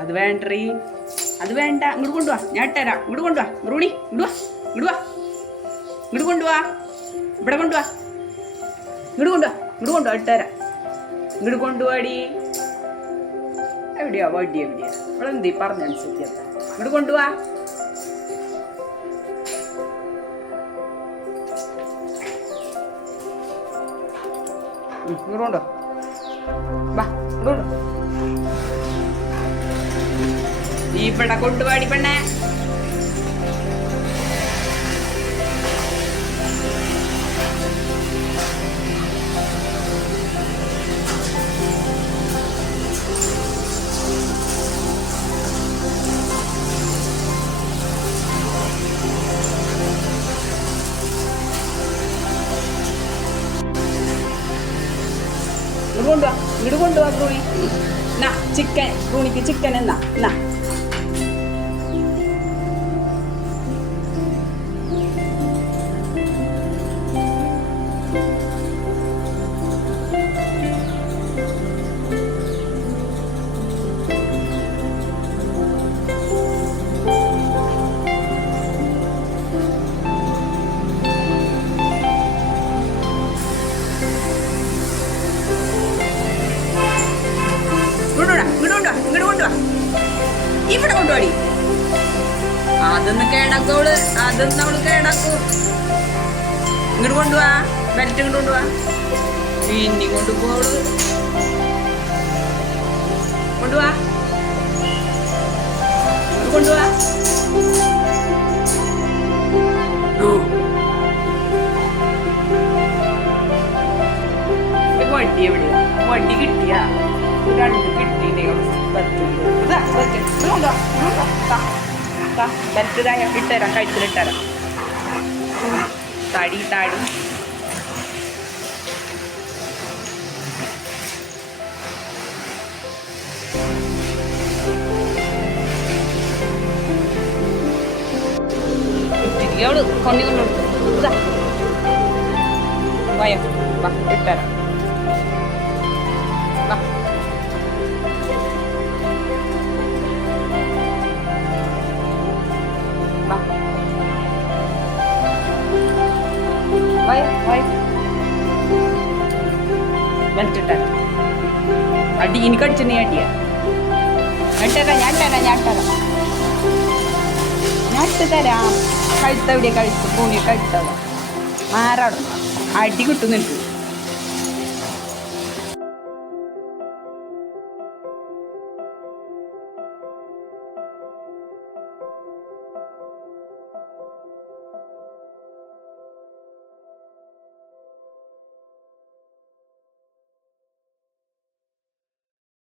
അത് വേണ്ടീ, അത് വേണ്ട. ഇങ്ങോട്ട് കൊണ്ടുവാ, ഞാൻ ഇട്ടുതരാം. ഇങ്ങോട്ട് കൊണ്ടുവാ ബ്രൂണി, ഇങ്ങോട്ട് വാ, ഇങ്ങോട്ട് വാ, ഇങ്ങോട്ട് കൊണ്ടുവാ, ഇവിടെ കൊണ്ടുവാ, ഇങ്ങോട്ട് കൊണ്ടുവാ, ഇങ്ങോട്ട് കൊണ്ടുവാ, ഇട്ടുതരാം. ഇങ്ങോട്ട് കൊണ്ടുപോടി. എവിടെയാ വടി, എവിടെയാ ഇവിടെ എന്തി പറഞ്ഞനുസരിക്കാത്ത? ഇങ്ങോട്ട് കൊണ്ടുവാ. ഇങ്ങോട്ട് കൊണ്ടോ, വാ, ഇങ്ങോട്ട് ഇവിടെ കൊണ്ടുപാടി പെണ്ണേ. ഇങ്ങോട്ട് കൊണ്ടുപോവാ ബ്രൂണി. എന്നാ ചിക്കൻ, ബ്രൂണിക്ക് ചിക്കൻ എന്നാ. എന്നാ ഇവിടെ കൊണ്ടുപോടി. അതൊന്ന് കേടാക്കോള്, അതൊന്നും അവള് കേടാക്കൂ. ഇങ്ങോട്ട് കൊണ്ടുപോവാ, ബെൽറ്റ് ഇങ്ങോട്ട് കൊണ്ടുപോവാ. പിന്നെ കൊണ്ടുപോള്, കൊണ്ടുപോവാ, ഇങ്ങോട്ട് കൊണ്ടുപോവാ. വണ്ടി എവിടെയാ? വണ്ടി കിട്ടിയാ? രണ്ട് കിട്ടിയ ബെൽറ്റ് ഇട്ടുതരാം, കഴുത്തിലിട്ടുതരാം. താടി താടി അവള് കൊണ്ടി കൊണ്ടുകൊടുത്തു. ഇതാ വയ വാ, ഇട്ടുതരാം. അടി എനിക്ക് അടിച്ചെന്നെ അടിയാ. ഇട്ടുതരാം, ഞാൻ തരാം, ഞാൻ തരാം, ഞാൻ ഇട്ട് തരാം. കഴുത്തെവിടെയാ? കഴുത്ത് പൂണിയെ കഴുത്തവ മാറാടും. അടി കിട്ടും നിനക്ക്.